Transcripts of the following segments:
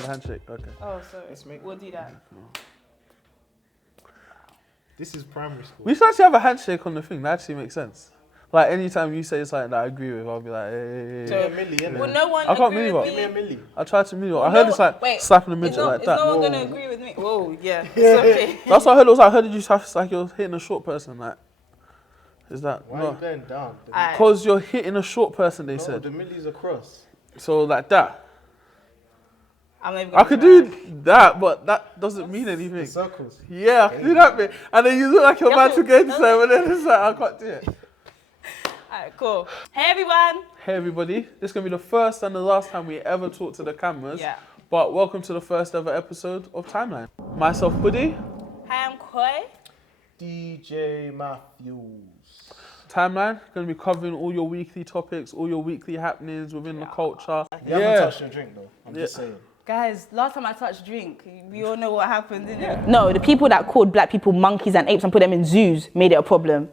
had a handshake. Okay. Oh, sorry. We'll do that. This is primary school. We should actually have a handshake on the thing. That actually makes sense. Like anytime you say something that I agree with, I'll be like, hey. So, Millie, innit? will no one I can't agree believe with it. me? Millie. I tried to meet you. I heard it's like slapping a midget like that. Is no one going to agree with me? Whoa, yeah. It's okay. That's what I heard. It was like, I heard you have like you're hitting a short person. Like, is that Why are you going down? Because you're hitting a short person, they said. The Millie's across. So like that. I'm not even I could do that, but that doesn't mean anything. The circles. Yeah, I can do that bit. And then you look like you're about to get into it, and then it's like, I can't do it. Alright, cool. Hey everyone. Hey everybody, this is going to be the first and the last time we ever talk to the cameras. Yeah. But welcome to the first ever episode of Timeline. Myself, Buddy. Hi, I'm Koi. DJ Matthews. Timeline, going to be covering all your weekly topics, all your weekly happenings within the culture. You haven't touched your drink though, I'm just saying. Guys, last time I touched drink, we all know what happened, didn't it? No, the people that called black people monkeys and apes and put them in zoos made it a problem.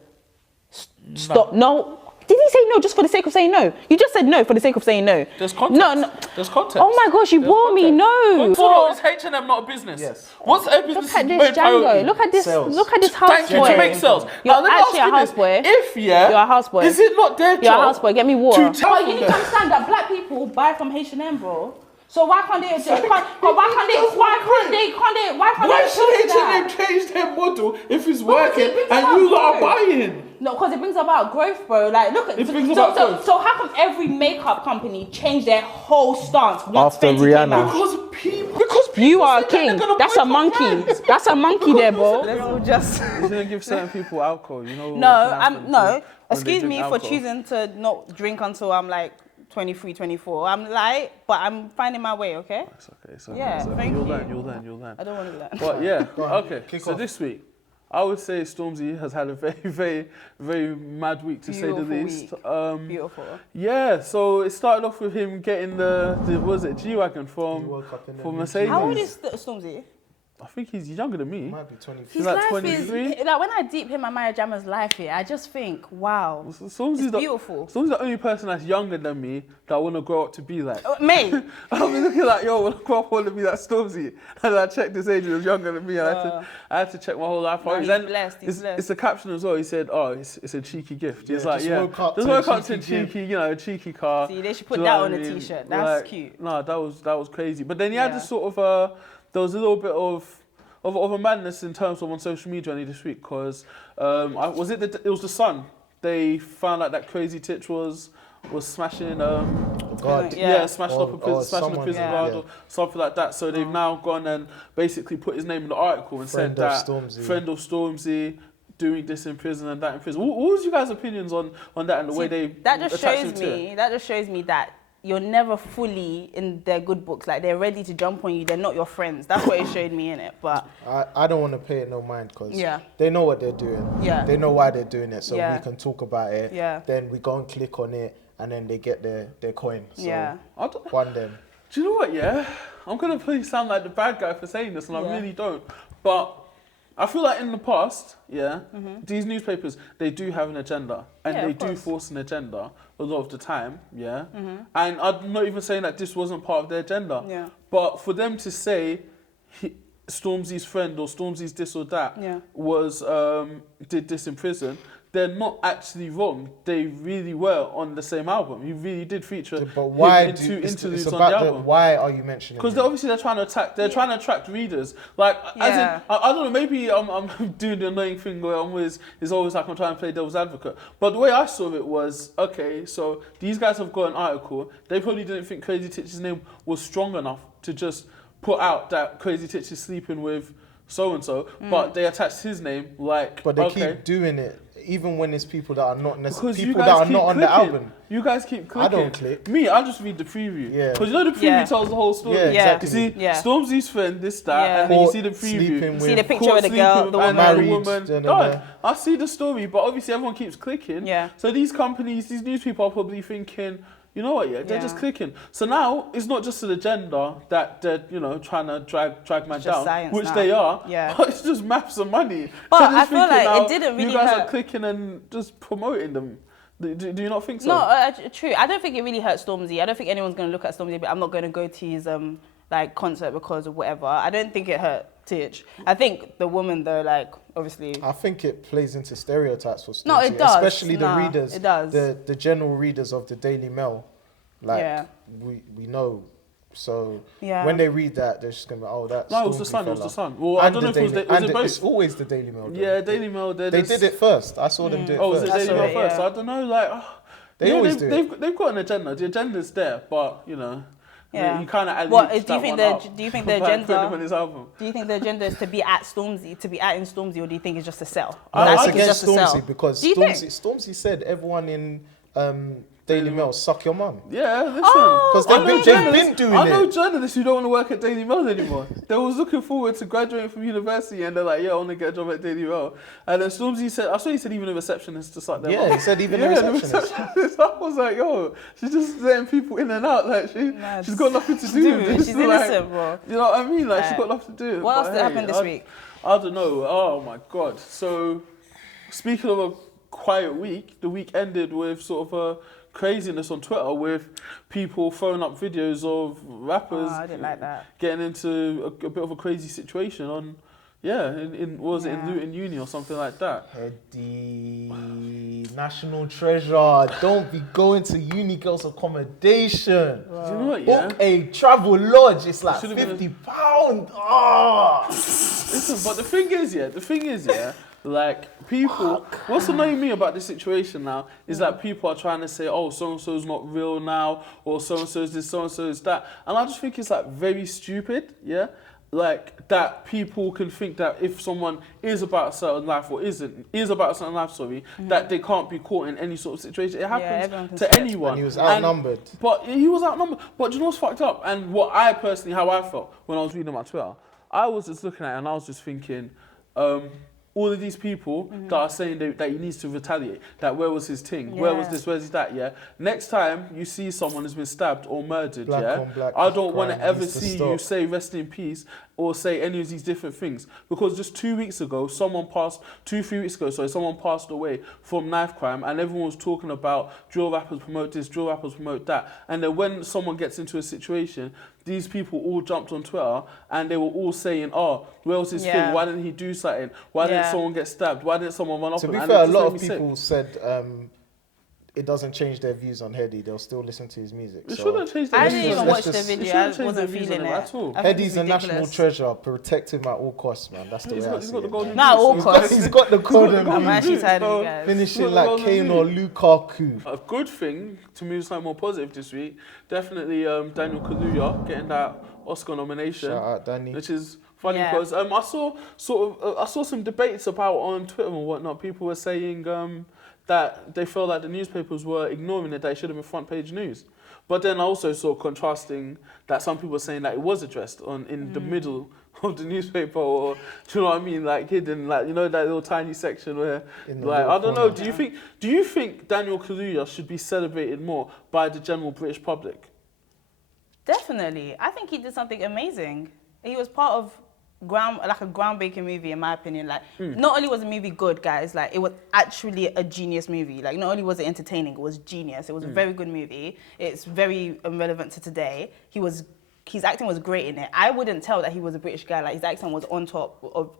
Stop. No. Did he say no just for the sake of saying no? You just said no for the sake of saying no. There's context. No. There's context. Oh my gosh, you bore me. No. Is H&M not a business? Yes. What's a business? Look at this Django. Look at this. Sales. Look at this houseboy. Thank you to make sales. You're actually a houseboy. You're a houseboy. Is it not their job? You're a houseboy. Get me water. But you need to understand that black people buy from H&M, bro. So why can't they? Why should H&M change their model if it's working and you lot are buying? No, because it brings about growth, bro. Like, look at growth. So how come every makeup company changed their whole stance once After Fenty came Rihanna? out? Because people You are a say that king. they're gonna That's a boycott monkey. brands. That's a monkey there, bro. Let's You shouldn't give certain people alcohol, you know. No. When they Excuse drink me for alcohol. choosing to not drink until I'm like 23, 24. I'm light, but I'm finding my way. Okay. It's okay. It's okay. Yeah, it's okay. thank You'll you. learn. I don't want to do that. But yeah, okay. Kick So off. this week, I would say Stormzy has had a very, very, very mad week to say the least. Beautiful. Yeah, so it started off with him getting the G-Wagon from Mercedes. How old is Stormzy? I think he's younger than me. Might be 23. His like life 23? is like when I deep him and Maya Jammer's life here, I just think, wow, Stormzy's it's beautiful. Stormzy's the only person that's younger than me that I want to grow up to be like. Mate, I've been looking like, yo, when I grow up, I want to be like Stormzy. And I checked his age, he was younger than me. I had to check my whole life. No, he's Then blessed, he's blessed. It's the caption as well. He said, oh, it's a cheeky gift. He's like, just yeah. woke up Just to a woke up to a cheeky cheeky, a cheeky car. see, they should put Do you that know on what a I mean? t-shirt. That's Like, cute. No, that was crazy. But then he had Yeah. this sort of, there was a little bit of a madness in terms of on social media only this week because it was the Sun. They found out that Crazy Titch was smashing smashing up a prison guard or something like that. So they've now gone and basically put his name in the article and said that friend of Stormzy doing this in prison and that in prison. What was you guys' opinions on that and the way they That just attached him to it? shows me that you're never fully in their good books. Like they're ready to jump on you. They're not your friends. That's what it showed me in it. But I don't want to pay it no mind because Yeah. they know what they're doing. Yeah. They know why they're doing it, so Yeah. we can talk about it. Yeah. Then we go and click on it, and then they get their coin. So Yeah. one them. Do you know what, yeah? I'm going to probably sound like the bad guy for saying this, and I really don't. But I feel like in the past, these newspapers, they do have an agenda. And they do force an agenda a lot of the time, And I'm not even saying that this wasn't part of their agenda. Yeah. But for them to say Stormzy's friend or Stormzy's this or that was did this in prison, they're not actually wrong. They really were on the same album. He really did feature But why him in two interludes it's on the about album. why are you mentioning Because it? obviously they're trying to attack. They're trying to attract readers. Like, as in, I don't know. Maybe I'm doing the annoying thing where it's always like I'm trying to play devil's advocate. But the way I saw it was, okay, so these guys have got an article. They probably didn't think Crazy Titch's name was strong enough to just put out that Crazy Titch is sleeping with so and so. But they attached his name like. But they keep doing it. Even when it's people that are not necessarily Because people that are not on the album. You guys keep clicking. I don't click. Me, I just read the preview. Yeah. Because you know the preview tells the whole story. Yeah, exactly. You see Stormzy's friend, this, that, and then you see the preview. You see the picture of the girl, the woman. Married, woman. Done. I see the story, but obviously everyone keeps clicking. Yeah. So these companies, these news people are probably thinking, you know what, they're just clicking. So now it's not just an agenda that they're, trying to drag man down, which they are. Yeah. But it's just maps of money. But so I feel like now, it didn't really you guys hurt. are clicking and just promoting them. Do you not think so? No, true. I don't think it really hurt Stormzy. I don't think anyone's going to look at Stormzy, but I'm not going to go to his like concert because of whatever. I don't think it hurt Titch. I think the woman though, like obviously. I think it plays into stereotypes for Stormzy. No, it does. Especially the readers. It does. The general readers of the Daily Mail. Like, Yeah. we know. So Yeah. when they read that, they're just going to be, oh, that's No, it was the Stormzy Sun. It was fella. the Sun. Well, I don't know if it was it both. It's always the Daily Mail. Though. Yeah, Daily Mail. They did it first. I saw them do it Oh, was first. it Daily Mail That's first? right, I don't know. Like, They always do it. They've got an agenda. The agenda's there, but you know, Yeah. you kind of. What do you think the agenda? On his album. Do you think the agenda is to be at Stormzy, to be at in Stormzy, or do you think it's just a sell? No, I it's think against just a sell. Stormzy because Do you think? Stormzy said everyone in Daily Mail suck your mum. Yeah, listen. Because they've been doing it. I know journalists who don't want to work at Daily Mail anymore. They was looking forward to graduating from university and they're like, yeah, I want to get a job at Daily Mail. And then Stormzy said, I saw he said even a receptionist to suck their mum. Yeah, he said even a receptionist. I was like, yo, she's just letting people in and out. Like she's got nothing to do with this. She's like, innocent, bro. You know what I mean? Like she's got nothing to do with it. What else But did happen this week? I don't know. Oh my God. So speaking of a quiet week, the week ended with sort of a craziness on Twitter with people throwing up videos of rappers I didn't like that. getting into a bit of a crazy situation on, in Luton Uni or something like that. Headie, national treasure. Don't be going to uni girls' accommodation. Do you know what, yeah? Book a travel lodge. It's like Should've been £50. Oh. Listen, but the thing is, like people, what's annoying me about this situation now is that people are trying to say, oh, so-and-so's not real now, or so-and-so's this, so-and-so's that. And I just think it's like very stupid, yeah? Like that people can think that if someone is about a certain life or is about a certain life, that they can't be caught in any sort of situation. It happens to anyone. And he was outnumbered. But he was outnumbered. But do you know what's fucked up? And what I personally, how I felt when I was reading my Twitter, I was just looking at it and I was just thinking, all of these people that are saying that he needs to retaliate, that where was his thing, where was this, where's that, yeah? Next time you see someone who's been stabbed or murdered, Black on black I don't want to crime ever needs to see stop. you say rest in peace or say any of these different things. Because just 2 weeks ago, someone passed away from knife crime and everyone was talking about drill rappers promote this, drill rappers promote that. And then when someone gets into a situation, these people all jumped on Twitter and they were all saying, oh, where was his thing? Why didn't he do something? Why didn't someone get stabbed? Why didn't someone run up? To be fair, a lot of people said it doesn't change their views on Headie. They'll still listen to his music. It shouldn't change their I views. didn't even watch the video. I wasn't views feeling on it at all. I think Headie's it's a ridiculous. national treasure. Protect him at all costs, man. That's the way I He's see got the it. golden Not at all boots. costs. He's got the golden I'm boot. actually tired of you guys. Finishing like Kane or Lukaku. A good thing to move something more positive this week, definitely Daniel Kaluuya getting that Oscar nomination, Shout out, Danny. which is funny because I saw some debates about on Twitter and whatnot. People were saying that they felt like the newspapers were ignoring it, that it should have been front page news. But then I also saw contrasting that some people were saying that it was addressed in the middle of the newspaper, or do you know what I mean, like hidden, like, you know, that little tiny section where, like, I don't know. Do you think Daniel Kaluuya should be celebrated more by the general British public? Definitely. I think he did something amazing. He was part of a groundbreaking movie, in my opinion. Like, not only was the movie good, guys, like, it was actually a genius movie. Like, not only was it entertaining, it was genius. It was a very good movie. It's very relevant to today. His acting was great in it. I wouldn't tell that he was a British guy. Like, his accent was on top of...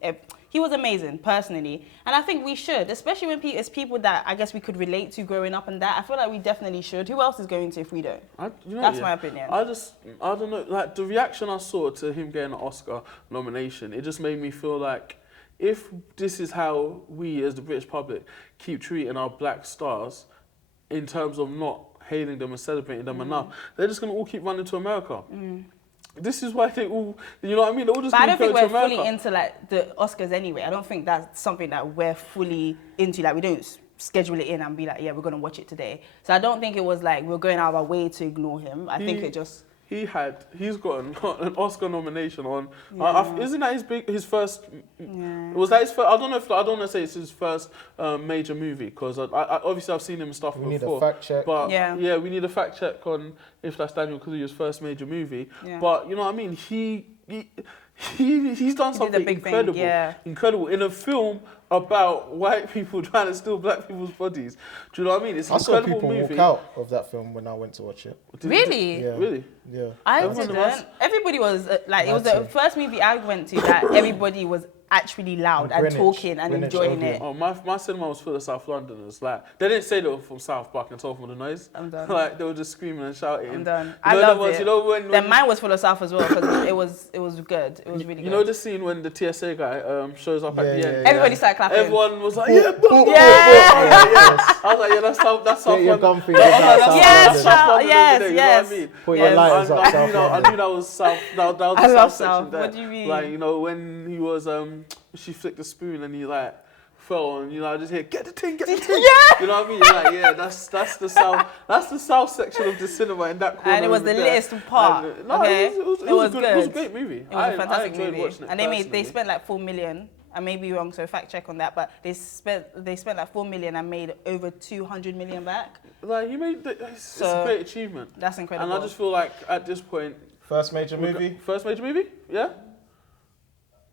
He was amazing, personally. And I think we should, especially when it's people that I guess we could relate to growing up and that. I feel like we definitely should. Who else is going to if we don't? That's my opinion. I don't know, like, the reaction I saw to him getting an Oscar nomination, it just made me feel like if this is how we as the British public keep treating our black stars in terms of not hailing them and celebrating them enough, they're just going to all keep running to America. This is why they all, you know what I mean? They're all just But I don't think go to we're fully America. into like the Oscars anyway. I don't think that's something that we're fully into. Like, we don't schedule it in and be like, yeah, we're going to watch it today. So I don't think it was like we're going out of our way to ignore him. I think it just... He's got an Oscar nomination on. Isn't that his first? Was that his first? I don't want to say it's his first major movie, because I obviously I've seen him and stuff before. We need a fact check. But we need a fact check on if that's Daniel Kaluuya's first major movie. Yeah. But you know what I mean? he's done He did a something big thing, incredible. yeah. Incredible in a film about white people trying to steal black people's bodies. Do you know what I mean? It's an I saw incredible people movie. walk out of that film when I went to watch it. Really? Yeah. Really? Yeah. I Everyone didn't. was- Everybody was like, it was Mad the too. first movie I went to that everybody was actually loud and Greenwich. talking and Greenwich enjoying audio. it. Oh, my cinema was full of South Londoners. Like, they didn't say they were from South, but I can tell from the noise. I'm done. Like, they were just screaming and shouting. I'm done. You I know loved the ones, it. You know when Then mine was full of South as well because it was good. It was really you good. know the scene when the TSA guy shows up at Yeah, the yeah, end? yeah. Everybody started clapping. Everyone was like, yeah, boom, Yeah. I was like, yeah, that's South Get your London. gun fingers out. South Yes, London. South- London yes, over there, you know yes. what I mean? Put your Yes. lighters up, I South knew London. that was South. That was I the love South South. section there. What do you mean? Like, you know, when he was she flicked the spoon and he like fell and I just hear get the ting. Yeah. You know what I mean? You're like, yeah, that's the South. That's the South section of the cinema in that corner. And it was over the there. latest part. And, no, Okay. it was It was good. It was a good. great movie. It was a fantastic I enjoyed movie. watching it And they personally. spent like 4 million. I may be wrong, so fact check on that. But they spent like 4 million and made over 200 million back. Like he made it's So, a great achievement. That's incredible. And I just feel like at this point, First major movie? first major movie, yeah,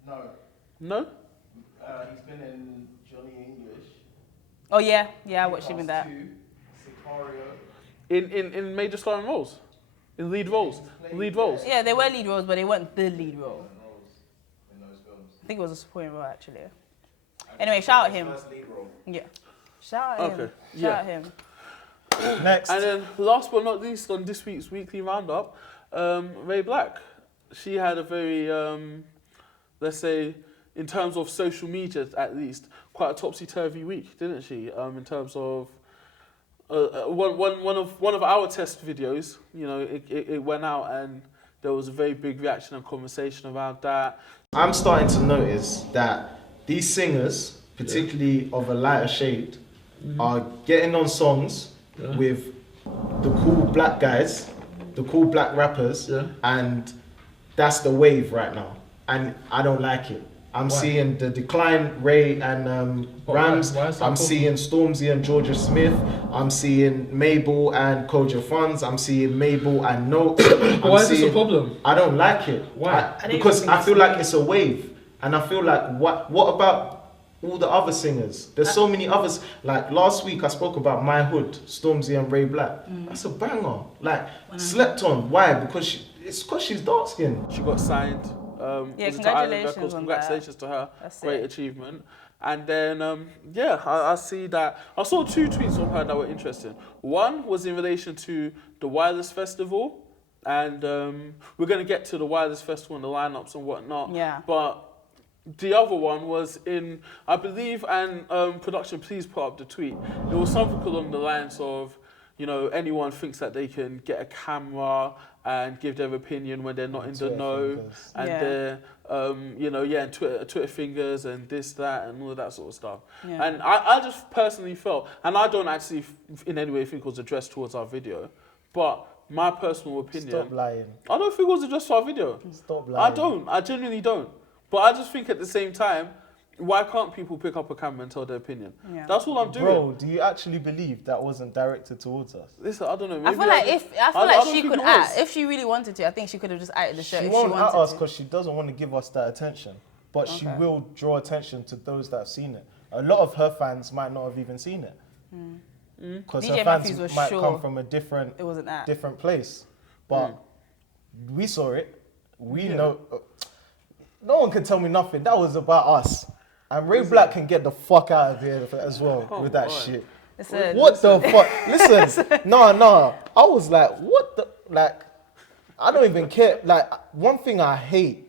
No, no. he's been in Johnny English. Oh yeah, I watched him in that. Sicario. In major starring roles, in lead roles. Yeah, they were lead roles, but they weren't the lead role. In those films. I think it was a supporting role actually. Anyway, shout out him. First lead role. Yeah, shout out him. Okay, Shout out him. Next. And then last but not least on this week's weekly roundup, Ray Black. She had a very, let's say, in terms of social media at least, quite a topsy-turvy week, didn't she? In terms of one of our test videos, you know, it went out and there was a very big reaction and conversation around that. I'm starting to notice that these singers, particularly of a lighter shade, are getting on songs with the cool black guys, the cool black rappers, and that's the wave right now. And I don't like it. I'm seeing the decline, Ray and Ramz. why is that I'm problem? seeing Stormzy and Georgia Smith. I'm seeing Mabel and Koja Funds. I'm seeing Mabel and Notes. Why is this a problem? I don't like it. Why? Because I feel like it's a wave, and I feel like what about all the other singers? There's so many others. Like last week, I spoke about My Hood, Stormzy and Ray Black. That's a banger. Like slept on. Why? Because it's because she's dark skinned. She got signed. Yeah, was it to Island congratulations Records. on Congratulations to her. That's Great it. achievement. And then, I see that. I saw 2 tweets from her that were interesting. One was in relation to the Wireless Festival. And we're going to get to the Wireless Festival and the lineups and whatnot. Yeah. But the other one was in, I believe, and production, please put up the tweet. It was something along the lines of, you know, anyone thinks that they can get a camera and give their opinion when they're not in the Twitter know, fingers. and Yeah. they're, and Twitter fingers and this, that, and all of that sort of stuff. Yeah. And I just personally felt, and I don't actually in any way think it was addressed towards our video, but my personal opinion, Stop lying. I don't think it was addressed to our video. Stop lying. I don't. I genuinely don't. But I just think at the same time, why can't people pick up a camera and tell their opinion? Yeah. That's all I'm doing. Bro, do you actually believe that wasn't directed towards us? Listen, I don't know. I maybe feel like don't she think could it act. was. If she really wanted to, I think she could have just acted the show She if won't she at wanted us to. because she doesn't want to give us that attention. But she Okay. will draw attention to those that have seen it. A lot of her fans might not have even seen it. Because DJ her Matthews fans was might sure come from a different It wasn't that. different place. But we saw it. We know. No one can tell me nothing. That was about us. And Ray Black can get the fuck out of here as well with that shit. Listen, What the fuck? Listen, no. I was like, what the, like, I don't even care. Like, one thing I hate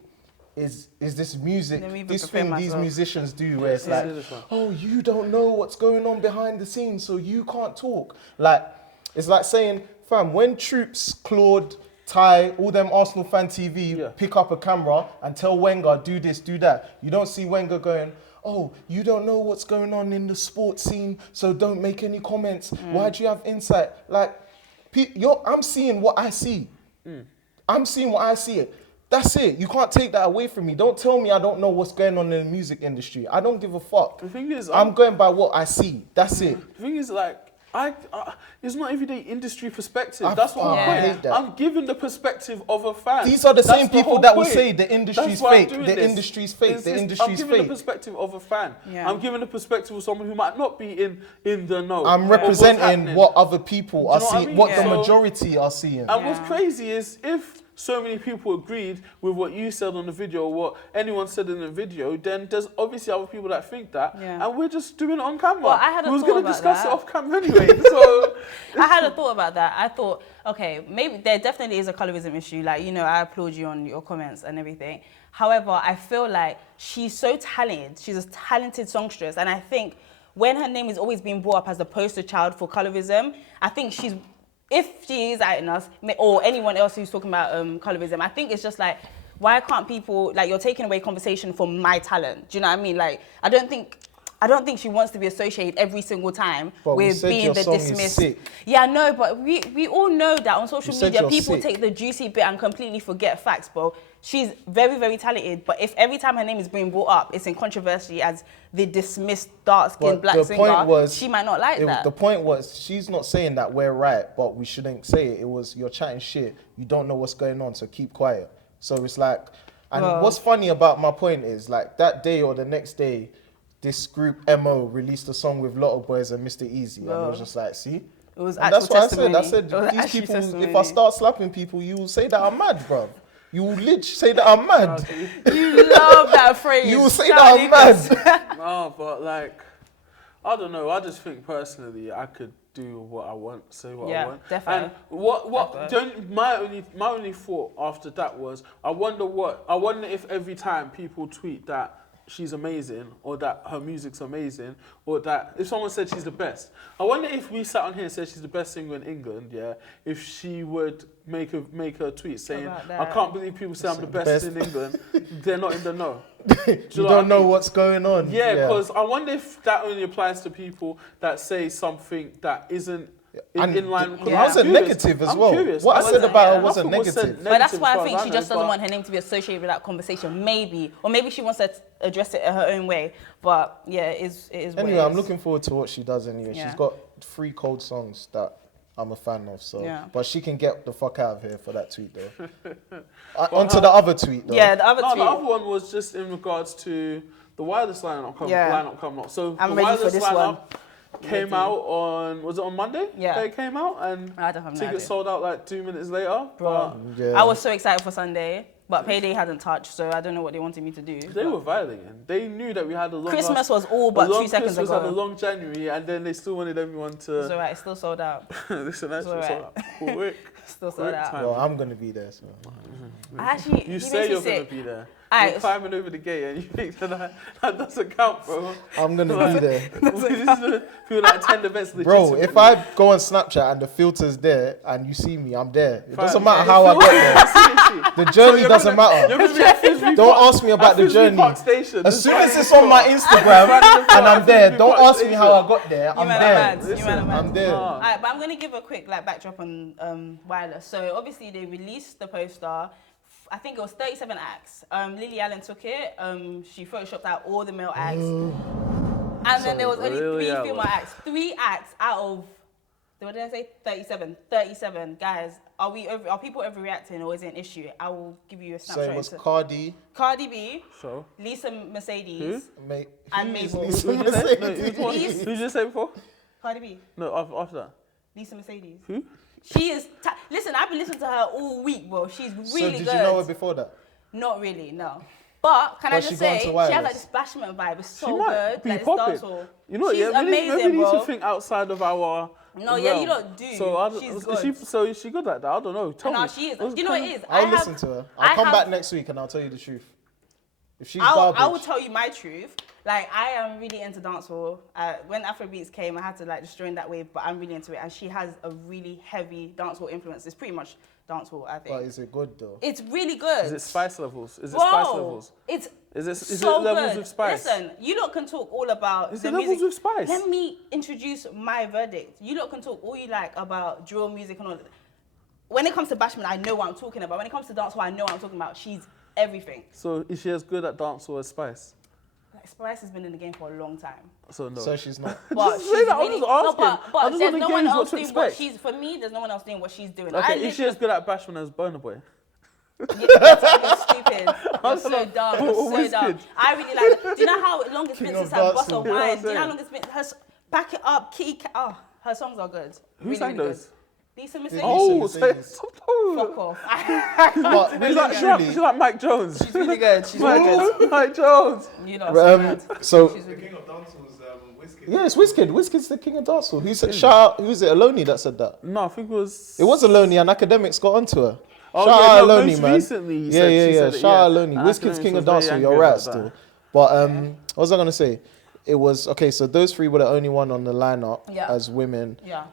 is this music, Let me even this prepare thing these myself. musicians do where it's Yeah. like, oh, you don't know what's going on behind the scenes, so you can't talk. Like, it's like saying, fam, when Troops, Claude, Ty, all them Arsenal fan TV pick up a camera and tell Wenger, do this, do that. You don't see Wenger going, oh, you don't know what's going on in the sports scene, so don't make any comments. Why do you have insight? Like, I'm seeing what I see. I'm seeing what I see. That's it. You can't take that away from me. Don't tell me I don't know what's going on in the music industry. I don't give a fuck. The thing is, I'm going by what I see. That's it. the thing is, like, It's not everyday industry perspective. That's what I I'm hate saying. that. I'm giving the perspective of a fan. These are the That's same people whole that will point. say the industry's That's why I'm fake. doing The this. industry's fake. It's- The it's- industry's I'm giving fake. the perspective of a fan. Yeah. I'm giving the perspective of someone who might not be in the know. I'm of what's representing happening. what other people are know what I seeing, mean? what Yeah. the So- majority are seeing. And what's crazy is if so many people agreed with what you said on the video, or what anyone said in the video, then there's obviously other people that think that, Yeah. and we're just doing it on camera. Well, I had a we was thought gonna about discuss that. it off camera anyway. So I had a thought about that. I thought, okay, maybe there definitely is a colorism issue. Like, you know, I applaud you on your comments and everything. However, I feel like she's so talented. She's a talented songstress. And I think when her name is always being brought up as the poster child for colorism, I think she's, if she is outing us, or anyone else who's talking about colorism, I think it's just like, why can't people, like, you're taking away conversation from my talent. Do you know what I mean? Like, I don't think she wants to be associated every single time But we with said being your the song is dismissed. sick. Yeah, no, but we all know that on social You said media, you're people sick. take the juicy bit and completely forget facts, bro. She's very, very talented, but if every time her name is being brought up, it's in controversy as the dismissed dark-skinned black the singer, point was, she might not like that. The point was, she's not saying that we're right, but we shouldn't say it. It was, you're chatting shit. You don't know what's going on, so keep quiet. So it's like, and what's funny about my point is, like, that day or the next day, this group MO released a song with Lotto Boys and Mr. Easy, and it was just like, see? It was And that's actual what testimony. I said. It was These actual people, testimony. if I start slapping people, you will say that I'm mad, bruv. You will literally say that I'm mad. You love that phrase. You will say Shout that I'm Lucas. mad. no, but like, I don't know. I just think personally, I could do what I want, say what I Yeah, want. definitely. And my only thought after that was, I wonder if every time people tweet that she's amazing, or that her music's amazing, or that if someone said she's the best, I wonder if we sat on here and said she's the best singer in England, yeah, if she would make a tweet saying, I can't believe people say I'm the best in England, they're not in the know. You don't know what's going on. Yeah, because I wonder if that only applies to people that say something that isn't in line. It wasn't negative as well. What I said about her wasn't negative. But that's why I think she just doesn't want her name to be associated with that conversation, maybe. Or maybe she wants to address it in her own way. But yeah, it is what Anyway, it I'm is. looking forward to what she does anyway. Yeah. She's got 3 cold songs that I'm a fan of. So, Yeah. But she can get the fuck out of here for that tweet though. Onto the other tweet though. Yeah, the other No, tweet. the other one was just in regards to the wireless lineup coming up. So I'm the ready for wireless this lineup one. came out was it on Monday? Yeah. They came out and I don't have no tickets idea. sold out like 2 minutes later. Bro. Yeah. I was so excited for Sunday, but payday hadn't touched, so I don't know what they wanted me to do. They were violating. They knew that we had a long Christmas was all but 2 seconds Christmas ago. had a long January, and then they still wanted everyone to. It's alright, it's still sold out. Listen, that's alright. sold out quick. Still sold Quick out. time. Well, I'm gonna be there. So. I actually, You he say makes me you're gonna sick. be there. Aight, You're climbing over the gate, and you think that doesn't count, bro. I'm gonna be there. This is the people that attend events. Bro, legitimately. if I go on Snapchat and the filter's there and you see me, I'm there. It doesn't Fine. matter how I get there. The journey you're doesn't You're matter. gonna be at Finsbury Don't Park- ask me about at the Finsbury journey. Park Station. As soon as it's on my Instagram and I'm there, don't ask me how I got there. I'm man are there. mad. You man are mad. I'm there. Alright, but I'm gonna give a quick backdrop on Wireless. So obviously they released the poster. I think it was 37 acts. Lily Allen took it. She photoshopped out all the male acts, and then there was only Lily 3 Allen. female acts. 3 acts out of what did I say? 37. 37 guys. Are people overreacting, or is it an issue? I will give you a So snapshot. it was into- Cardi, Cardi B, So, Lisa Mercedes, and who is Mabel. Lisa who did you say? No, Mercedes? who did you say before? Cardi B, No, after that. Lisa Mercedes. Who? She is. Listen, I've been listening to her all week, bro. She's really So did good. you know her before that? Not really, no. But can I Was just she going say, to she has like Wireless? this bashment vibe. It's She so might good. be Like it's popping. dancehall. You know, She's yeah, amazing, maybe need bro. to think outside of our. No, yeah, you realm. don't do. So I don't, She's is good. so is she good like that? I don't know. Tell No, me. she is. What's You know what it kind is? I'll I listen have, to her. I I'll come have- back next week and I'll tell you the truth. If she's I will garbage, tell you my truth. Like, I am really into dancehall. When Afrobeats came, I had to like just join that wave, but I'm really into it. And she has a really heavy dancehall influence. It's pretty much dancehall, I think. but is it good though? It's really good. Is it spice levels? Is it Bro, spice levels? It's Is it so levels good. of spice? Listen, you lot can talk all about Is the it levels music. of spice? Let me introduce my verdict. You lot can talk all you like about drill music and all that. When it comes to bashment, I know what I'm talking about. When it comes to dancehall, I know what I'm talking about. She's everything. So is she as good at dancehall as Spice? Spice has been in the game for a long time. So no. So she's not. But Just she's say that, I really, was no, asking. I but just there's wanna no one gauge what else to doing what expect. she's. For me, there's no one else doing what she's doing. Okay, is she as good at Bashman as Burna Boy? You're stupid. You're so dumb. You're so Whiz dumb. Kid. I really like it. Do you know how long it's been King since of I bust a dancehall. You know what I'm wine? Do you know how saying? long it's been? Back it up, oh, her songs are good. Who really, sang really those? Good. Lisa Mercedes. Oh, Mercedes. Fuck off. But She's really, like, truly, she's like Mike Jones. She's really good. She's really good. Mike Jones. You know, so mad. so She's really The good. king of dancehall was Wizkid. yeah, it's Wizkid. Wizkid's the king of dancehall. Who said? Shout out. Who was it? Aloni that said that. No, I think it was. It was Aloni, and Academics got onto her. Oh, Shout yeah, out no, Aloni, most man. recently he yeah, said- yeah, she yeah. said it, Shout out yeah. Aloni. And Wizkid's Academics king of was very dancehall. angry You're right about still. that. But what was I gonna say? It was okay. So those three were the only one on the lineup Yeah. as women. Yeah.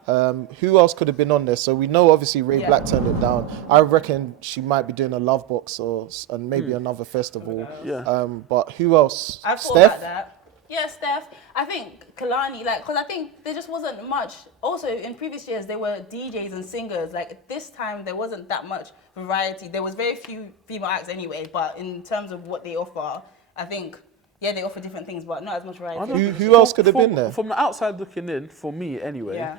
Who else could have been on there? So we know obviously Ray Yeah. Black turned it down. I reckon she might be doing a Love Box and maybe another festival. Yeah. But who else? I thought Steph. about that. Yeah, Steph. I think Kalani, because I think there just wasn't much. Also, in previous years, there were DJs and singers. Like, this time, there wasn't that much variety. There was very few female acts anyway, but in terms of what they offer, I think, yeah, they offer different things, but not as much variety. Who else could have been there? From the outside looking in, for me anyway, Yeah.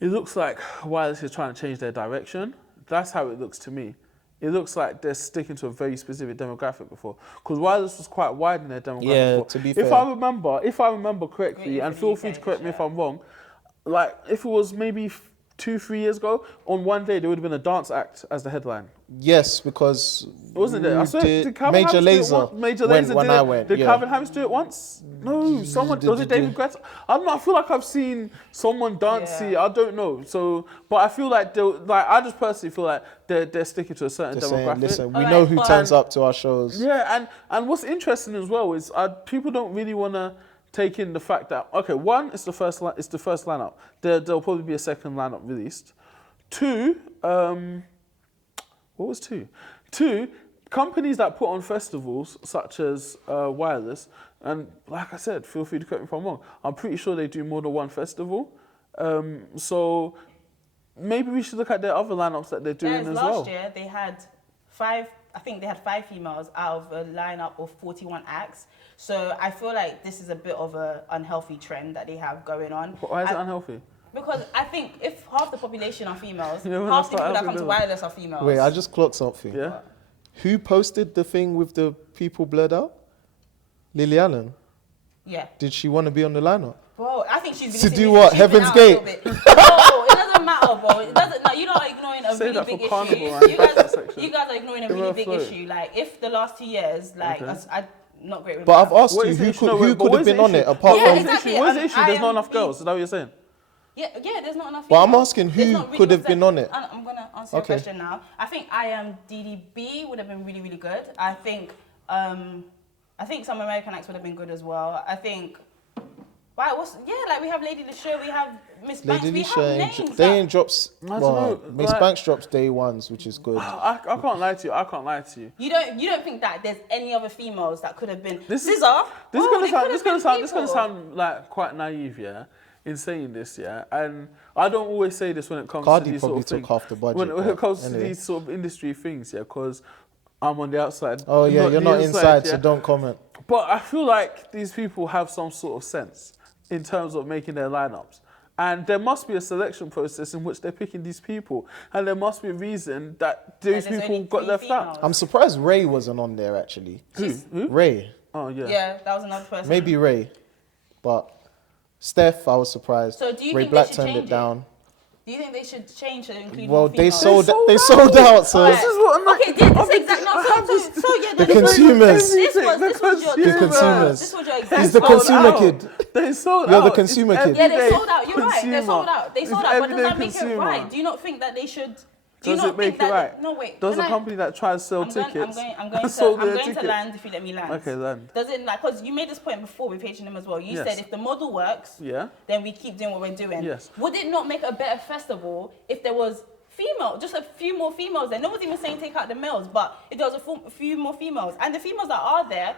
it looks like Wireless is trying to change their direction. That's how it looks to me. It looks like they're sticking to a very specific demographic before. Because Wireless was quite wide in their demographic Yeah, before. to be If fair. I remember correctly, Great and for feel the free UK, to correct me if sure. I'm wrong, like if it was maybe 2-3 years ago, on one day there would have been a dance act as the headline. Yes, because Wasn't it? I swear, did Calvin Major Harris do it Lazer once? Major went Lazer when did I it. went. Did yeah. Calvin Harris do it once? No, someone. Was it David Guetta? I don't know. I feel like I've seen someone dance it. Yeah. I don't know. So, but I feel like I just personally feel like they're sticking to a certain Just demographic. saying, listen, we Alright, know who but- turns up to our shows. Yeah, and what's interesting as well is people don't really want to take in the fact that okay, one, it's the first lineup. There'll probably be a second lineup released. Two, what was two? Two, companies that put on festivals such as Wireless, and like I said, feel free to correct me if I'm wrong. I'm pretty sure they do more than one festival. So maybe we should look at their other lineups that they're doing as well. Last year, they had 5 females out of a lineup of 41 acts. So I feel like this is a bit of an unhealthy trend that they have going on. Why is it unhealthy? Because I think if half the population are females, Yeah, when half the I people start that come to helping Wireless are females. Wait, I just clocked something. Yeah. Who posted the thing with the people blurred out? Lily Allen. Yeah. Did she want to be on the lineup? Bro, I think she's To been do what? Heaven's Gate? No, it doesn't matter, bro. It doesn't. No, you're not ignoring a Say really that big for issue. Carnival and breakfast section. You guys are ignoring a Give her really a big float. issue. Like, if the last 2 years, like, Okay. I'm not great with But that. I've asked What you is the who issue? could, No, who wait, but could what have is the been on issue? it apart Yeah, from. exactly. What is the issue? There's not I enough am girls. Is that what you're saying? Yeah, there's not enough. Well, I'm females. asking There's who not really could have much been that- on it. I'm gonna answer your Okay. question now. I think I Am DDB would have been really, really good. I think some American acts would have been good as well. I think. Wow, like we have Lady Lachey, we have Miss Banks, Lady we have Lachey, names. they that- ain't drops. I don't Well, know, Miss like- Banks drops day ones, which is good. I can't lie to you. You don't think that there's any other females that could have been This is Scissor? This Oh, is they could have been gonna people. sound like quite naive, yeah, in saying this, yeah. And I don't always say this when it comes Cardi to these probably sort of things. took half the budget, When but it comes anyway. to these sort of industry things, yeah, because I'm on the outside. Oh yeah, you're the not inside, so yeah. don't comment. But I feel like these people have some sort of sense in terms of making their lineups. And there must be a selection process in which they're picking these people. And there must be a reason that these there's people only got 3 left out. females. I'm surprised Ray wasn't on there actually. Who? Ray, Oh, yeah. Yeah, that was another person. maybe Ray, but Steph, I was surprised. So do you Ray think Black they should turned change it it? down. Do you think they should change to include Well, more they females? sold out. So Alright. This is what I'm like. Okay, this is exactly. No, so yeah, The this consumers. This was your The consumers. This was your He's exact. the sold consumer out. kid. They sold You're out. the It's consumer kid. Yeah, they everyday sold out. You're right. They consumer. sold out. They It's sold out. But does everyday that make consumer. it right? Do you not think that they should? Do you Does not it make think it that? right? No, wait. Does can a I- company that tries to sell I'm going, tickets I'm going sold to their tickets? land if you let me land. Okay, land. Does it like, because you made this point before with H&M as well. You Yes. said if the model works, Yeah. then we keep doing what we're doing. Yes. Would it not make a better festival if there was just a few more females there? No one's even saying take out the males, but if there was a few more females, and the females that are there,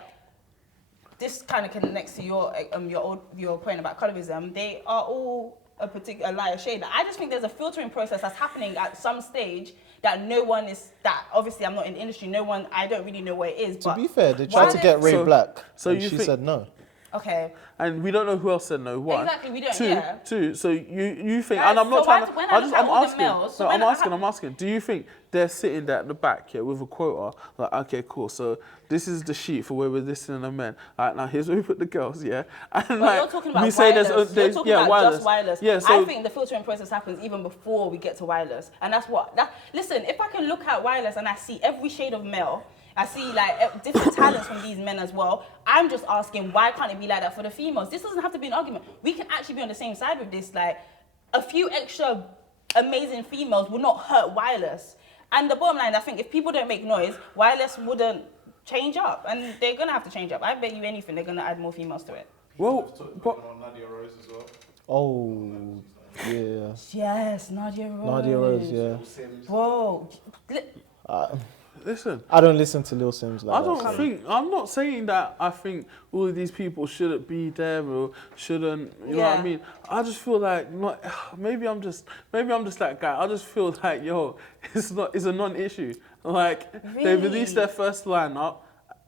this kind of connects to your point about colorism. They are all a particular lighter shade. I just think there's a filtering process that's happening at some stage that no one is, that obviously I'm not in the industry, no one, I don't really know what it is. To be fair, they tried to get Ray Black, and she said no. Okay. And we don't know who else said no. One. Exactly, we don't. Two. So you think, Guys, and I'm not so trying to. when I look at all the males, so I'm asking. Do you think they're sitting there at the back here with a quota? Like, okay, cool. So this is the sheet for where we're listening to men. All right, now here's where we put the girls. Yeah. And but like, you're talking about we say wireless. there's You're talking about just wireless. Yeah. So I think the filtering process happens even before we get to wireless, and that's what. Listen, if I can look at wireless and I see every shade of male. I see like different talents from these men as well. I'm just asking, why can't it be like that for the females? This doesn't have to be an argument. We can actually be on the same side with this. Like, a few extra amazing females will not hurt wireless. And the bottom line, I think if people don't make noise, wireless wouldn't change up. And they're going to have to change up. I bet you anything, they're going to add more females to it. Well, but on Nadia Rose as well. Oh, yeah. Yes, Nadia Rose. Nadia Rose, yeah. Whoa. listen. I don't listen to Lil Sims like I don't think, I'm not saying that I think all of these people shouldn't be there or shouldn't, you know what I mean? I just feel like, maybe I'm just that guy. I just feel like, yo, it's a non-issue. Like, they released their first lineup,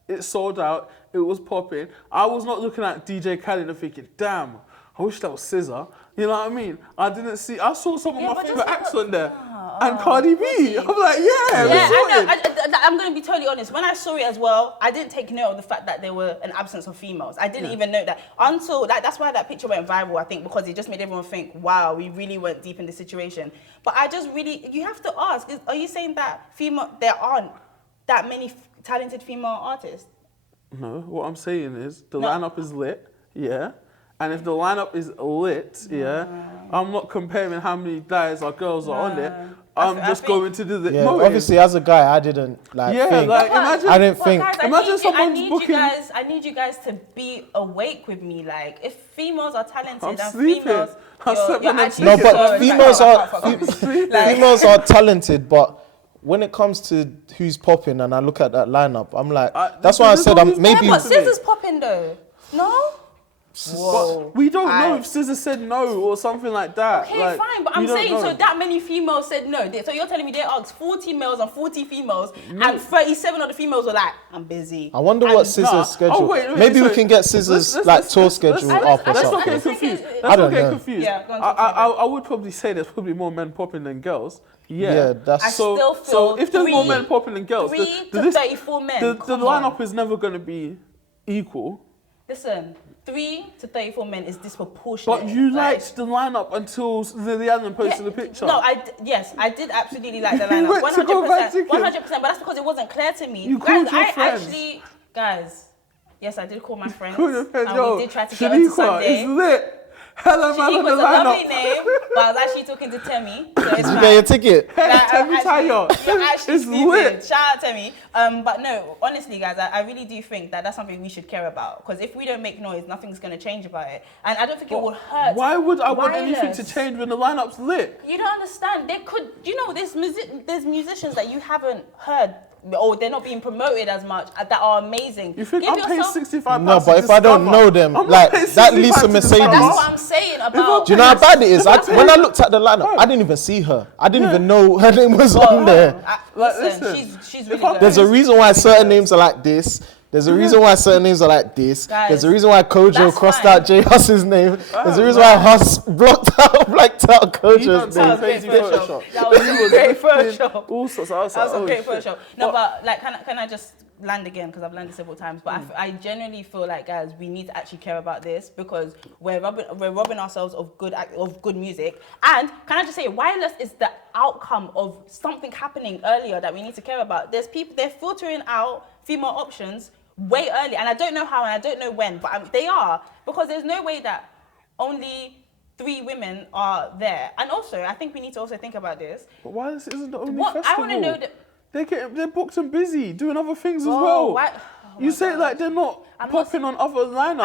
it sold out, it was popping. I was not looking at DJ Khaled and thinking, damn, I wish that was SZA. You know what I mean? I saw some of my favourite acts on there. And Cardi B. I'm like, I'm going to be totally honest. When I saw it as well, I didn't take note of the fact that there were an absence of females. I didn't even know that until, that's why that picture went viral, I think, because it just made everyone think, wow, we really went deep in the situation. But I just really, you have to ask, are you saying that there aren't that many talented female artists? No, what I'm saying is the lineup is lit, and if the lineup is lit, I'm not comparing how many guys or girls are on it. I'm just going to do the obviously, as a guy, I didn't think. Like imagine. I didn't think. Guys, imagine someone's booking. I need you guys to be awake with me. Like, if females are talented I'm and sleeping. females, you're actually No, but females females are talented, but when it comes to who's popping and I look at that lineup, I'm like, that's why I said maybe. But SZA's popping though. No. Whoa. But we don't know if SZA said no or something like that. Okay, like, fine, but I'm saying so that many females said no. So you're telling me they asked 40 males and 40 females, and 37 of the females were like, I'm busy. I wonder what SZA's schedule. Oh, wait, maybe we can get SZA's tour schedule up or something. Let's not get confused. I don't know. I would probably say there's probably more men popping than girls. That's so if there's more men popping than girls, 3 to 34 men. The lineup is never going to be equal. Listen. 3 to 34 men is disproportionate. But you liked the lineup until the Allen posted the picture. No, I did absolutely like the lineup. 100%. 100%. But that's because it wasn't clear to me. You called your friends. Guys, yes, I did call my friends. Call your friends. And we did try to get on to Sunday. It's lit. Hello, man, on the was a lineup. lovely name, but I was actually talking to Temi. So Did you get your ticket? Temi Tayo. It's lit. Shout out Temi. But no, honestly, guys, I really do think that that's something we should care about. Because if we don't make noise, nothing's going to change about it. And I don't think it will hurt. Why would I want anything to change when the lineup's lit? You don't understand. They could, there's musicians that you haven't heard, or they're not being promoted as much, that are amazing. You think I'm paying £65? No, but if I don't know them, like that Lisa Mercedes. That's what I'm saying about. Do you know how bad it is? When I looked at the lineup, I didn't even see her. I didn't even know her name was on there. Listen, she's really good. There's a reason why certain names are like this. There's a reason why certain names are like this. Guys, there's a reason why Kojo crossed out J Huss's name. There's a reason why Huss blacked out Kojo's name. That was a great Photoshop. All sorts. That was a great Photoshop. No, but like, can I just land again, because I've landed several times, but I genuinely feel like, guys, we need to actually care about this, because we're robbing ourselves of good music. And can I just say, wireless is the outcome of something happening earlier that we need to care about. They're filtering out female options way early, and I don't know how and I don't know when, but they are, because there's no way that only 3 women are there. And also, I think we need to also think about this. But wireless isn't the only festival. I want to know that. They're booked and busy doing other things as well. You say like they're not popping on other lineups.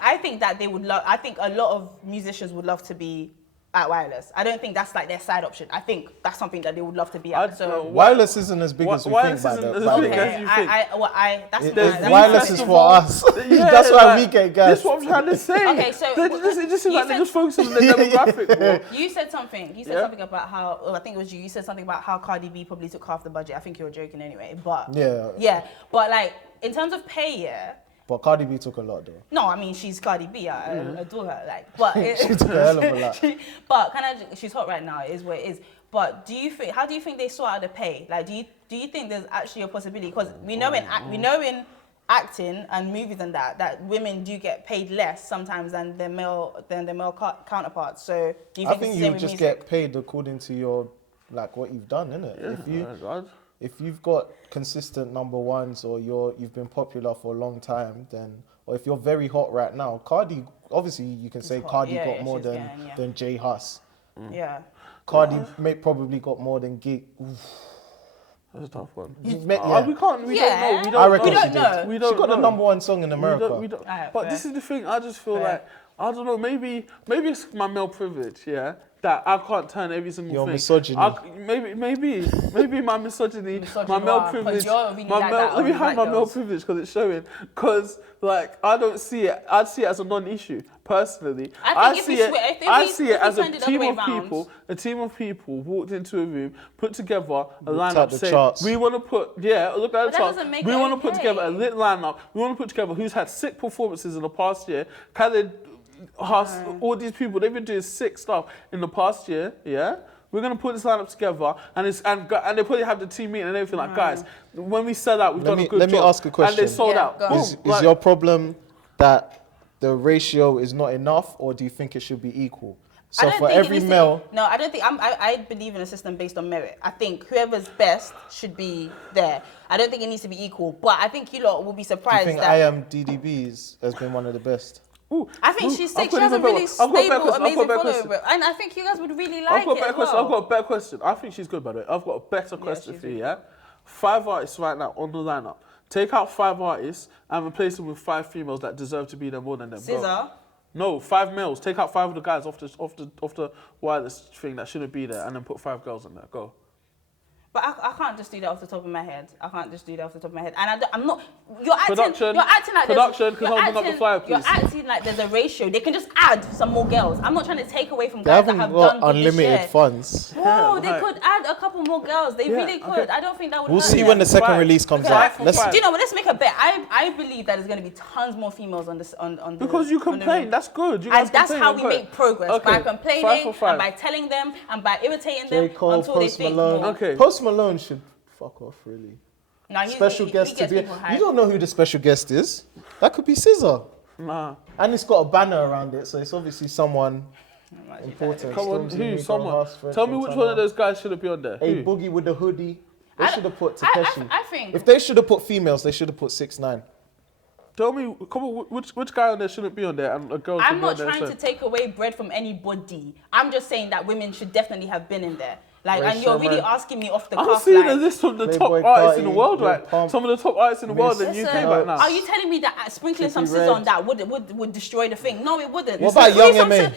I think that they would love. I think a lot of musicians would love to be at Wireless. I don't think that's like their side option. I think that's something that they would love to be at. So Wireless isn't as big as we think. Wireless isn't as big as you think. That's Wireless is for us. Yeah, That's why like, we get gas. That's what I'm trying to say. Okay, so it just seems like they're just focusing on the demographic more. You said something. You said something about how. I think it was you. You said something about how Cardi B probably took half the budget. I think you were joking anyway. But yeah. But like in terms of pay, yeah. But Cardi B took a lot though. No, I mean she's Cardi B. I adore her. Like, but she took a hell of a lot. But she's hot right now. It is what it is. But how do you think they sort out the pay? Like, do you think there's actually a possibility? Because we know in acting and movies and that women do get paid less sometimes than their male counterparts. So do you think? I think you just get paid according to your like what you've done, innit? Yeah, if you've got consistent number ones or you've been popular for a long time, then or if you're very hot right now, Cardi obviously you can say Cardi got more than Jay Huss. Yeah. Cardi probably got more than Gig. That's a tough one. We don't know. We don't know. She got the number one song in America. We don't. But this is the thing. I just feel like I don't know. Maybe it's my male privilege. Yeah. That I can't turn every single Your thing. misogyny. Maybe my misogyny, my male privilege. Let me have my male privilege because it's showing. Because like I don't see it. I'd see it as a non-issue personally. I see it as a team of people. A team of people walked into a room, put together a lineup. Say we want to put look at the charts. We want to put together a lit lineup. We want to put together who's had sick performances in the past year. Khaled. All these people, they've been doing sick stuff in the past year, yeah? We're going to put this lineup together and they probably have the team meeting and everything like, guys, when we sell out, we've done a good job. Let me ask a question. And they sold out. Is your problem that the ratio is not enough or do you think it should be equal? So for every male... No, I don't think... I believe in a system based on merit. I think whoever's best should be there. I don't think it needs to be equal. But I think you lot will be surprised that... I am DDB's has been one of the best. Ooh, I think she's sick. She has a really stable, amazing follower. And I think you guys would really like it as well. I've got a better question. I think she's good, by the way. I've got a better question for you, yeah? 5 artists right now on the lineup. Take out 5 artists and replace them with 5 females that deserve to be there more than them. Scissor? No, 5 males. Take out 5 of the guys off the wireless thing that shouldn't be there and then put 5 girls in there. Go. But I can't just do that off the top of my head. And I'm not. You're acting like there's a ratio. They can just add some more girls. I'm not trying to take away from guys that have done unlimited funds. Oh, they could add a couple more girls. They really could. Okay. I don't think that would. We'll see when the second release comes out. Do you know what? Let's make a bet. I believe that there's going to be tons more females on this on because you complain. That's good. And that's how we make progress by complaining and by telling them and by irritating them until they think more. Okay. Post Malone should fuck off, really. No, special guest to be. You don't know who the special guest is. That could be Scissor. Nah. And it's got a banner around it, so it's obviously someone important. Come on, who? Someone. Tell me which one of those guys should be on there. A Boogie with the hoodie. They should have put Takeshi. I think if they should have put females, they should have put 6ix9ine. Tell me, come on, which guy on there shouldn't be on there? And a girl I'm not trying to take away bread from anybody. I'm just saying that women should definitely have been in there. Like, and you're really asking me off the cuff. I'm seeing a list of the top artists in the world, right? Some of the top artists in the world in the UK right now. Are you telling me that sprinkling some scissors on that would destroy the thing? No, it wouldn't. What about Yxng MA?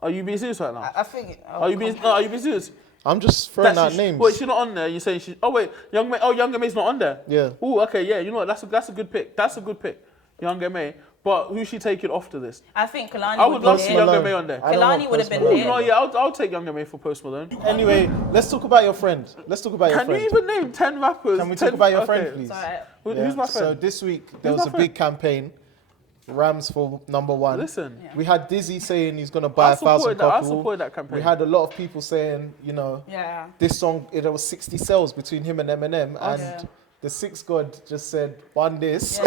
Are you being serious right now? I think. Are you being serious? I'm just throwing out names. Wait, she's not on there. You're saying she? Oh wait, Yxng MA's not on there. Yeah. Oh, okay, yeah. You know what? That's a good pick. That's a good pick. Yxng MA. But who's she taking off to this? I think Kalani. I would love to see Yxng MA on there. Kalani would have been there. No, yeah, I'll take Yxng MA for Post Malone. Anyway, let's talk about your friend. Can you even name 10 rappers? Can we talk about your friend, please? Who's my friend? So this week there was a big campaign. Ramz for number 1. Listen. We had Dizzy saying he's going to buy 1,000 copies. I supported that campaign. We had a lot of people saying, this song, there was 60 sales between him and Eminem. And the 6 God just said, "Bun this"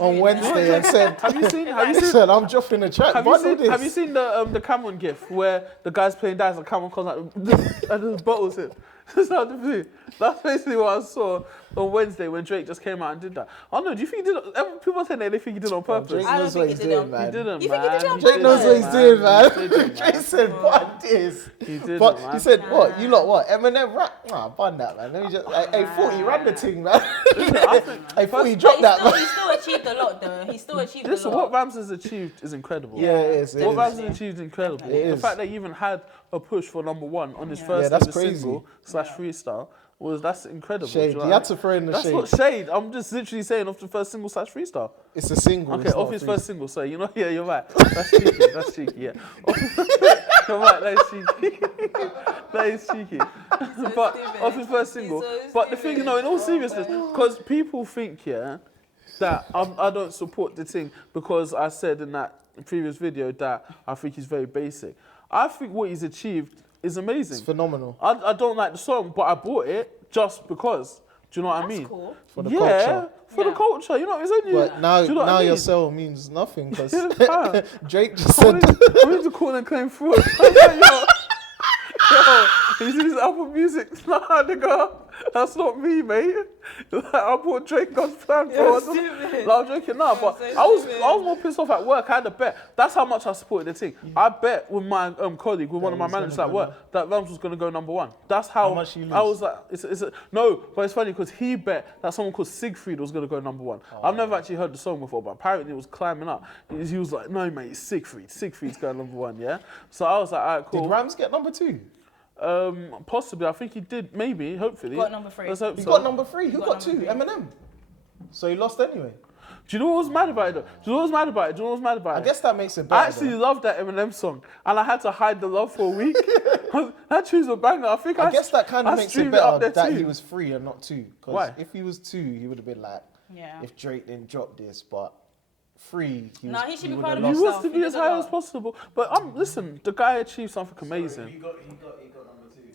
on Wednesday and said, "Have you seen? I'm dropping a track. Have you seen the Cameron gif where the guy's playing dice and Cameron comes out and just bottles it? That's how they do. That's basically what I saw on Wednesday when Drake just came out and did that. I don't know, do you think he did it? People are saying they think he did it on purpose. Drake I don't knows think what he he's did doing, it. man. He didn't, You think he did it on man. Drake knows what he's doing, man. He did, Drake said, "What this?" He did, But man. he said, "What? You lot what? Eminem rap? Nah, bun that, man. Let me just. Hey, 40 ran the thing, man. Hey, 40 dropped that, man. He still achieved a lot, though. He still achieved a Listen, lot. what Ramz has achieved is incredible. Yeah, it is. What Ramz has achieved is incredible. It The is. fact that he even had a push for #1 on his first that's ever crazy. single / freestyle that's incredible. Shade. Do you know You what had I to throw in the That's shade. not shade. I'm just literally saying off the first single / freestyle. It's a single. Okay, it's not off his a first single. So yeah, you're right. That's cheeky. That's cheeky. Yeah. You're right. That is cheeky. That is cheeky. But off his first single. But the thing, in all seriousness, because people think that I don't support the thing because I said in that previous video that I think he's very basic. I think what he's achieved is amazing. It's phenomenal. I don't like the song, but I bought it just because. Do you know what I mean? Cool. For the culture. For the culture. You know, it's only. But now, do you know what I mean? your sell means nothing because Yeah, Drake just I said. need to call and claim fraud. Yo, he's using Apple Music. Nah, nigga, that's not me, mate. Like, I bought Drake God's plan, bro. I'm joking now, but I was more pissed off at work. I had a bet. That's how much I supported the thing. I bet with my colleague, with one of my managers at work, that Ramz was going to go #1. That's how much you lose? I was like, no, but it's funny because he bet that someone called Siegfried was going to go #1. I've never actually heard the song before, but apparently it was climbing up. He was like, no, mate, it's Siegfried. Siegfried's going #1, yeah? So I was like, all right, cool. Did Ramz get #2? Possibly, I think he did. Maybe, hopefully. Got #3. Let's hope He so. got #3. Who Got got 2? #3. Eminem. So he lost anyway. Do you know what was mad about it though? Do you know what was mad about it? Do you know what was mad about it? I guess that makes it I better. actually loved that Eminem song, and I had to hide the love for a week. That tune's a banger. I guess that kind of makes it streamed up better there that too. he was 3 and not 2. Because Why? if he was 2, he would have been like, Yeah. if Drake didn't drop this, but 3, he Nah, he should be would proud have of He lost. wants to He be did as a high lot. as possible. But listen, the guy achieved something amazing. He got #2.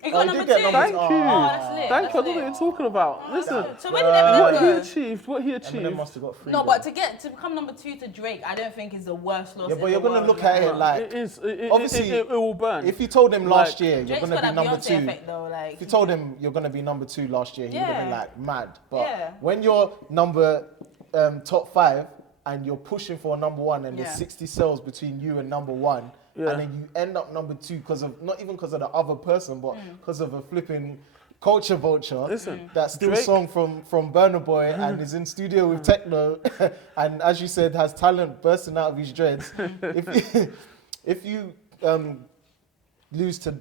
He got he did #2. get #2. Thank you. Oh, that's lit. Thank you. I That's don't know what lit. you're talking about. Listen, So where did Eminem what he go? achieved, Eminem must have got 3. No, though. but to become #2 to Drake, I don't think is the worst loss. Yeah, but in you're the going to world, look at man. it like, it is. obviously, It will burn. if you told him last year you're Drake's going to got be that Beyonce #2, effect though, like. if you told him you're going to be #2 last year, he would have been Yeah. like mad. But Yeah. when you're top 5 and you're pushing for a #1 and there's 60 sales between you and #1, Yeah. and then you end up #2 because of, not even because of the other person, but because of a flipping culture vulture. Listen, that still Drake- song from Burna Boy and is in studio with Techno, and as you said, has talent bursting out of his dreads. if you lose to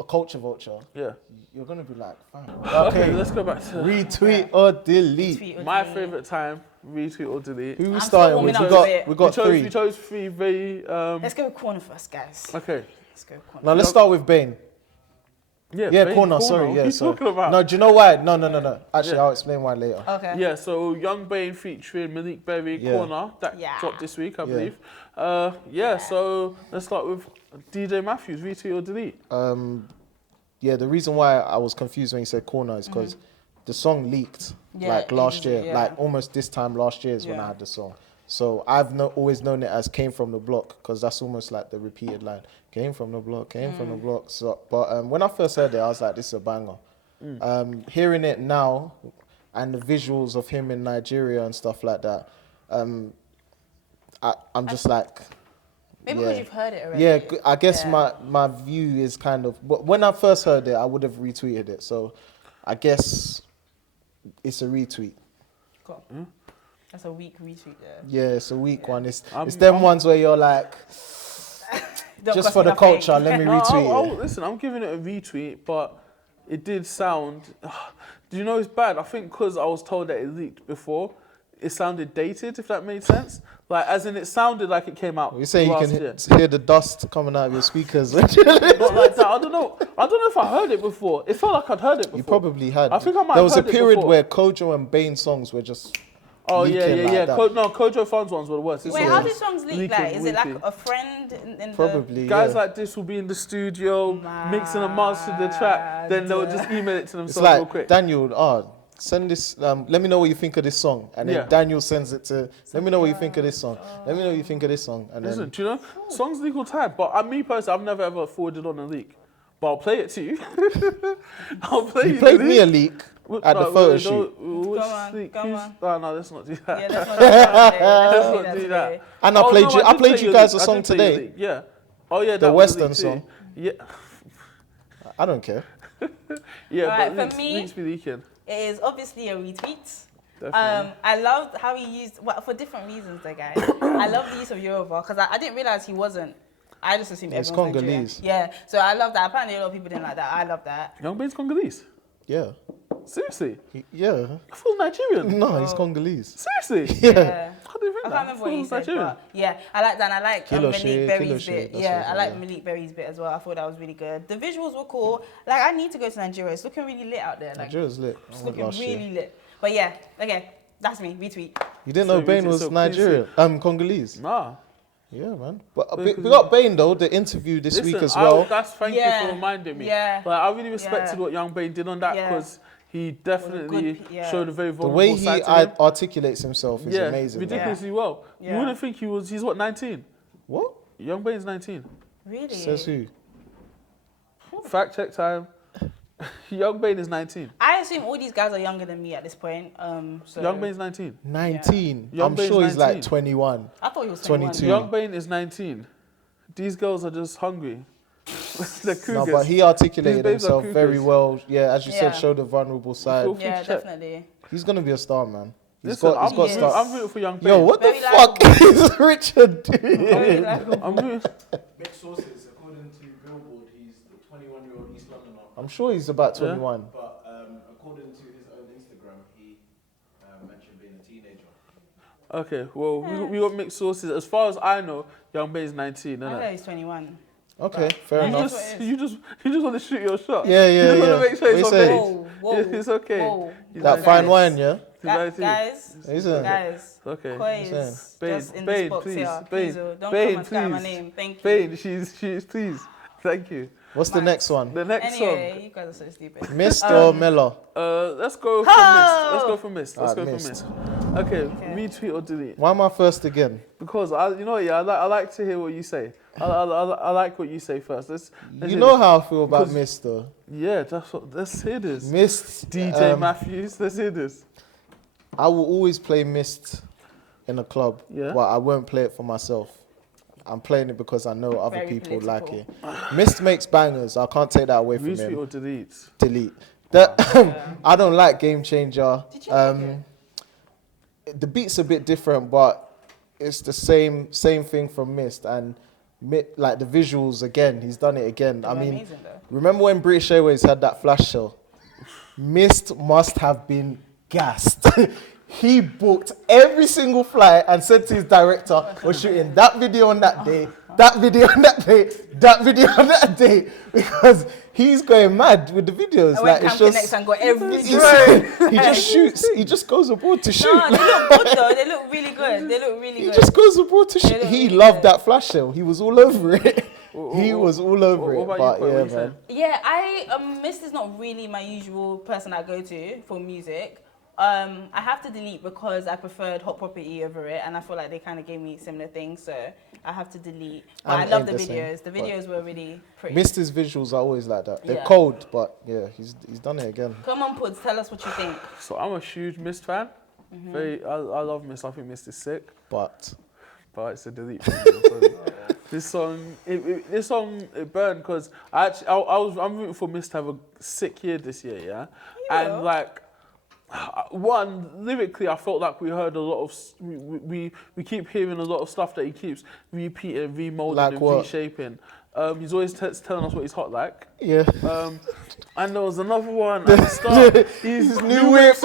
a culture vulture, you're gonna be like, fine. Okay, let's go back to Retweet or delete. Tweet or my delete. favourite time. Retweet or delete. Who we I'm starting still with? warming up a bit. We got we 3. chose 3 very. Let's go with corner first, guys. Okay. Let's go with corner. Now let's start with Bane. Yeah, Yeah, Bane, corner. Sorry, What yeah. are you Sorry. talking about? No, do you know why? No. Actually, Yeah. I'll explain why later. Okay. Yeah, so Young Bane featuring Maleek Berry, Yeah. Corner, that Yeah. dropped this week, I Yeah. believe. So let's start with DJ Matthews, retweet or delete. Yeah, the reason why I was confused when you said corner is because the song leaked Yeah, like last year, yeah. like almost this time last year is when Yeah. I had the song. So I've always known it as came from the block because that's almost like the repeated line. Came from the block, came from the block. So, but when I first heard it, I was like, this is a banger. Hearing it now and the visuals of him in Nigeria and stuff like that, I'm just like... Maybe because you've heard it already. Yeah, I guess Yeah. my view is kind of... But when I first heard it, I would have retweeted it. So I guess it's a retweet. Cool. That's a weak retweet there. Yeah, it's a weak one. It's I'm- them ones where you're like, Don't just cost for me the nothing. culture, let me retweet it. Listen, I'm giving it a retweet, but it did sound... Do you know it's bad? I think because I was told that it leaked before, it sounded dated, if that made sense. Like, as in, it sounded like it came out You say you last can year. hear the dust coming out of your speakers. Not like that. I don't know if I heard it before. It felt like I'd heard it before. You probably had. I think I might There have was a heard it period before. where Kojo and Bane songs were just Oh, leaking like that. Kojo Funds ones were the worst. This Wait, one how was do songs leak? leaking Like, is it like weekly. a friend in Probably, Guys yeah. like this will be in the studio, mixing and mastering the track, then they'll just email it to It's themselves real like, quick. Daniel, send this, let me know what you think of this song. And then Yeah. Daniel sends it to, let me know what you think of this song. Let me know what you think of this song. And Listen, then, do you know, songs leak all the time, but me personally, I've never ever forwarded on a leak. but I'll play it to you. I'll play You played me a leak at the photo shoot. Which on, leak? come Who's- on. Oh, no, let's not do that. Yeah, let's not do that. Let's not do that. And I Oh, played no, you. I did played play you your guys leak. a I song did play your today. leak, yeah. Oh yeah, The that was Western leak too. song. Yeah. I don't care. Yeah, Alright, but for me- leaks be leaking. It is obviously a retweet. Definitely. I loved how he used, well, for different reasons though, guys. I love the use of Yoruba because I didn't realize he wasn't. I just assumed It's everyone's Nigerian. Congolese. Yeah, so I love that. Apparently a lot of people didn't like that. I love that. Young Bane's Congolese. Yeah. Seriously? Yeah. I thought Nigerian. No, he's Congolese. Seriously? Yeah. How do you think I that? can't remember what he thought said, Nigerian. but yeah, I like that. And I like Kilo Maleek shade, Berry's kilo shade, bit. that's Yeah, what I it like is, Maleek Berry's bit as well. I thought that was really good. The visuals were cool. Like, I need to go to Nigeria. It's looking really lit out there. Like, Nigeria's lit. it's I went looking last really year. lit. But yeah, okay, that's me. Retweet. You didn't So know Bane we- was so please Nigerian? Congolese. Nah. Yeah, man. But we got Bane though. The interview this week as well. Thank you Yeah, for reminding me. yeah, But I really respected yeah. what Young Bane did on that Yeah. because he definitely good- yeah. showed a very The vulnerable way he side to him. articulates himself is amazing. man. ridiculously well. Yeah. You wouldn't think he's what, 19? What? Young Bane's 19. Really? Says who? Fact check time. Young Bane is 19. I assume all these guys are younger than me at this point. So Young Bane's 19. 19. Young I'm Bane's sure he's 19. like 21. I thought he was 21. 22. Young Bane is 19. These girls are just hungry. They're cougars. No, but he articulated These babes are himself very cougars. well. Yeah, as you Yeah. said, showed a vulnerable side. Cool. Yeah, Check. definitely. He's gonna be a star, man. He's Listen, got Yes. stars. I'm rooting for Young Bane. Yo, what the Very fuck is Richard doing? Very likable. I'm rooting. Mixed sources, according to Billboard, he's the 21-year-old East Londoner. I'm sure he's about 21. But according to his own Instagram, he mentioned being a teenager. Okay, well, we got mixed sources. As far as I know, Young Bane's 19, I isn't know it? he's 21. Okay, fair Yeah. enough. That's what it is. You just want to shoot your shot. Yeah, You yeah, just yeah. want to make sure What it's you say? okay. Whoa, whoa. It's okay. Whoa. He's That 19. fine wine, yeah? He's 19. Guys, Isn't it? guys. Okay. Koi Saying. is Bane, just in Bane, this box please. here. Bane, Please, don't Bane, come and sky my please. name. Thank you. Bane, she's please. Thank you. What's the Nice. next one? The next Anyway, you guys are so stupid. Mist or Mela? Let's go for Oh! Mist. Let's go for Mist. Let's Ah, go for Mist. Mist. Okay, retweet or delete? Why am I first again? Because you know, yeah, I like to hear what you say. I like what you say first. Let's You hear know this. how I feel about Because- Mist though. Yeah, let's hear this. Mist, DJ Matthews, let's hear this. I will always play Mist in a club, Yeah. but I won't play it for myself. I'm playing it because I know other Very people like it. political. Mist makes bangers. I can't take that away from Retweet him. or delete? Delete. That I don't like Game Changer. Did you like The beat's a bit different, but it's the same thing from Mist, and like the visuals again. He's done it again. I They were mean, amazing, though. remember when British Airways had that flash sale? Mist must have been gassed. He booked every single flight and said to his director, we're shooting that video on that day, that video on that day, that video on that day, because he's going mad with the videos. I Like went it's Camp Connect just, and got every he just shoots. He just goes abroad to shoot. No, they look good though. They look really good. They look really He good. just goes abroad to They shoot. look He really loved good. that flash sale. He was all over it. He What- was all over what it. about But you, Koi? yeah, What you man. Yeah, I Mist is not really my usual person I go to for music. I have to delete because I preferred Hot Property over it, and I feel like they kind of gave me similar things, so I have to delete. But I And love ain't the the same, videos. The but- videos were really pretty. Mister's visuals are always like that. They're Yeah. cold, but yeah, he's done it again. Come on, Puds, tell us what you think. So I'm a huge Mist fan. I love Mist. I think Mist is sick. But But it's a delete. For me. This song, it burned because I'm rooting for Mist to have a sick year this year, yeah. And like, one lyrically, I felt like we heard a lot of we keep hearing a lot of stuff that he keeps repeating, remolding, Like and what? reshaping. He's always telling us what he's hot like. yeah. And there was another one at the start. His new whips,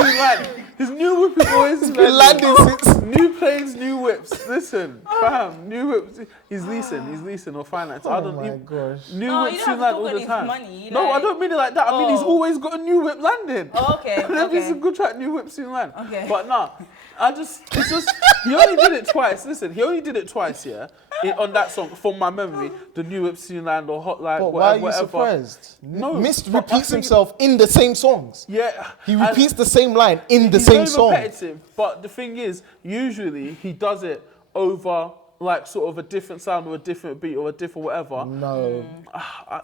his new whip is always been landing since. New planes, new whips. Listen, fam, new whips. He's leasing or finance. I Oh don't my even. gosh. New No, whips you don't in have land to all talk the about time. his money, No, I like- don't mean it like that. I mean he's Oh. always got a new whip landing. Oh, okay, Whenever it's a okay. good track, new whips in land. Okay. But nah, it's just he only did it twice. Listen, he only did it twice, yeah. On that song, from my memory, the new whips in land or hotline, But why are whatever. you surprised? No, Mist but I repeats think- himself in the same songs. Yeah. He and repeats the same line in the he's same very song. repetitive, but the thing is, usually he does it over like sort of a different sound or a different beat or a different whatever. No.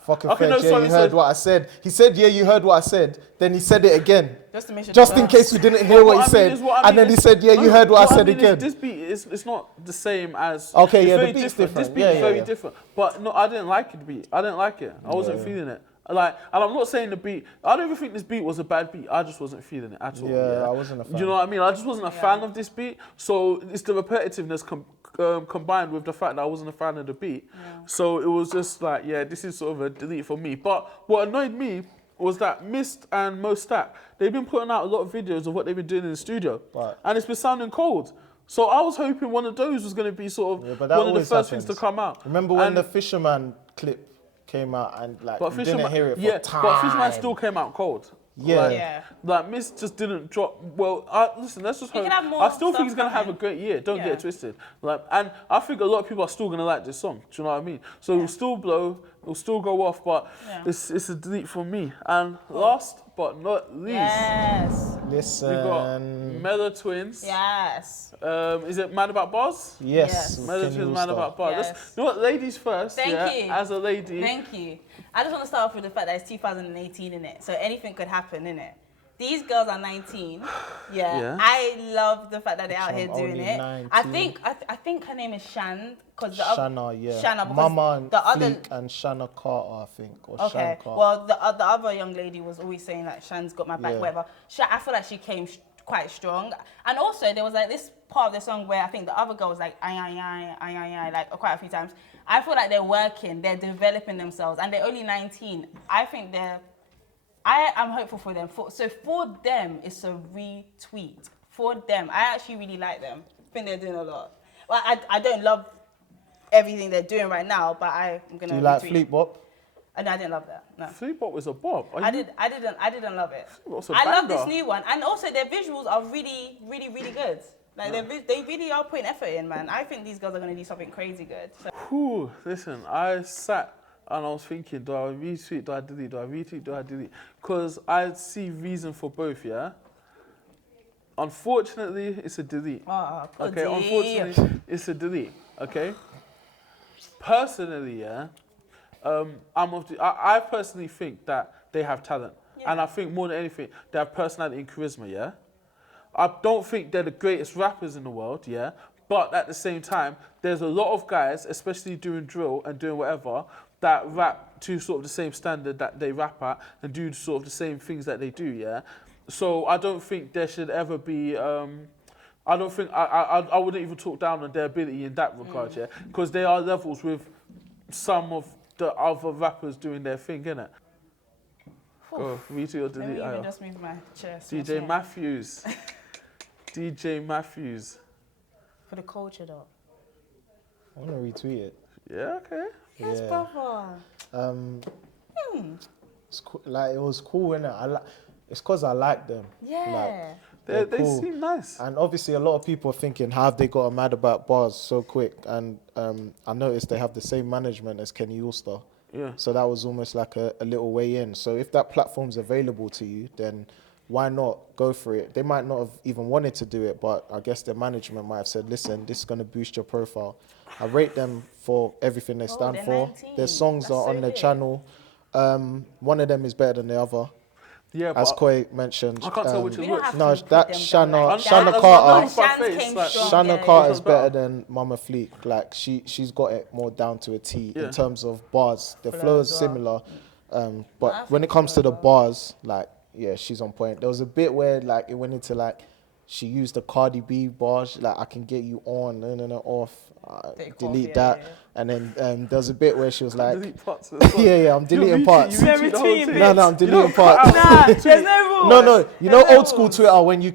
Fucking okay, Fetch, yeah, you heard what I said. He said, yeah, you heard what I said. Then he said it again. Just to make sure. Just in case you didn't hear what he said. And then he said, yeah, you heard what I said again. This beat it's not the same as. Okay, yeah, very the beat's different. different. This beat is very different. But no, I didn't like the beat. I didn't like it. I wasn't feeling it. Like, and I'm not saying the beat. I don't even think this beat was a bad beat. I just wasn't feeling it at all. Yeah, I wasn't a fan. You know what I mean? I just wasn't a fan of this beat. So it's the repetitiveness combined with the fact that I wasn't a fan of the beat. Yeah. So it was just like, yeah, this is sort of a delete for me. But what annoyed me was that Mist and Mo Stack, they've been putting out a lot of videos of what they've been doing in the studio. Right. And it's been sounding cold. So I was hoping one of those was going to be sort of one of the first things to come out. Remember when the Fisherman clip came out and like you didn't hear it for time. But Fisherman still came out cold. Yeah. Like Mist just didn't drop. Well, listen, let's just hope. I still think he's gonna have a great year. Don't get it twisted. Like, and I think a lot of people are still gonna like this song. Do you know what I mean? So it'll still blow, it'll still go off, but it's a delete for me. And last but not least, listen, we got Mela Twins. Yes. Is it Mad About Bars? Yes. Mela Twins, Mad About Bars. Yes. You know what? Ladies first. Thank you. As a lady. Thank you. I just want to start off with the fact that it's 2018 in it, so anything could happen in it. These girls are 19. Yeah. I love the fact that they're out here doing it. 19. I think her name is Shan, because the Shanna, Shanna, Mama and the other and Shanna Carter, I think, or Shan Carter. Well, the other young lady was always saying like Shan's got my back, whatever. I feel like she came quite strong, and also there was like this part of the song where I think the other girl was like ay, like quite a few times. I feel like they're working, they're developing themselves, and they're only 19. I think I am hopeful for them. So for them, it's a retweet. For them, I actually really like them. I think they're doing a lot. Well, I don't love everything they're doing right now, but I'm gonna. Do you like Fleet Bop? No, I didn't love that. No. Fleet Bop was a bop. I didn't love it. I love this new one, and also their visuals are really, really, really good. Like they really are putting effort in, man. I think these girls are gonna do something crazy good. So. Listen, I sat and I was thinking, do I retweet, do I delete, do I retweet, do I delete? Because I see reason for both, yeah? Unfortunately, it's a delete. Okay, unfortunately, it's a delete, okay? Personally, yeah, I personally think that they have talent. Yeah. And I think more than anything, they have personality and charisma, yeah? I don't think they're the greatest rappers in the world, yeah? But at the same time, there's a lot of guys, especially doing drill and doing whatever, that rap to sort of the same standard that they rap at and do sort of the same things that they do, yeah? So I don't think there should ever be, I wouldn't even talk down on their ability in that regard, yeah? Because they are levels with some of the other rappers doing their thing, innit? Go, retweet or delete. Let me even just move my chair. DJ Matthews. DJ Matthews. For the culture, though. I want to retweet it. Yeah, okay. Yes, brother. It's cool. Like, it was cool, innit? It's because I like them. Yeah. Like, they cool. seem nice. And obviously, a lot of people are thinking, how have they got Mad About Bars so quick? And I noticed they have the same management as Kenny Allstar. Yeah. So that was almost like a little way in. So if that platform's available to you, then why not go for it? They might not have even wanted to do it, but I guess their management might have said, listen, this is going to boost your profile. I rate them for everything they stand for. 19. Their songs are on their channel. One of them is better than the other. Yeah, as Koi mentioned. I can't tell which is which. No, that Shanna Carter is better than Mama Fleek. Like she's got it more down to a T in terms of bars. The flow is similar, but when it comes to the bars, like she's on point. There was a bit where like it went into like she used the Cardi B bars, like I can get you on and off. Delete that. And then there was a bit where she was like, delete parts I'm deleting parts. No, I'm deleting parts. There's no rules. No, you know old school Twitter when you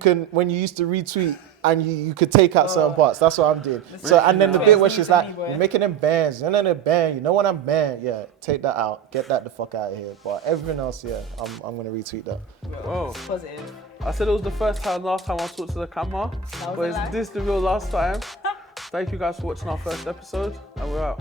used to retweet and you could take out certain parts. That's what I'm doing. So and then the bit where she's like, you're making them bands, and then a band, you know what I'm banned? Yeah, take that out. Get that the fuck out of here. But everything else, I'm gonna retweet that. Whoa. Positive. I said it was the last time I talked to the camera. But is this the real last time? Thank you guys for watching our first episode, and we're out.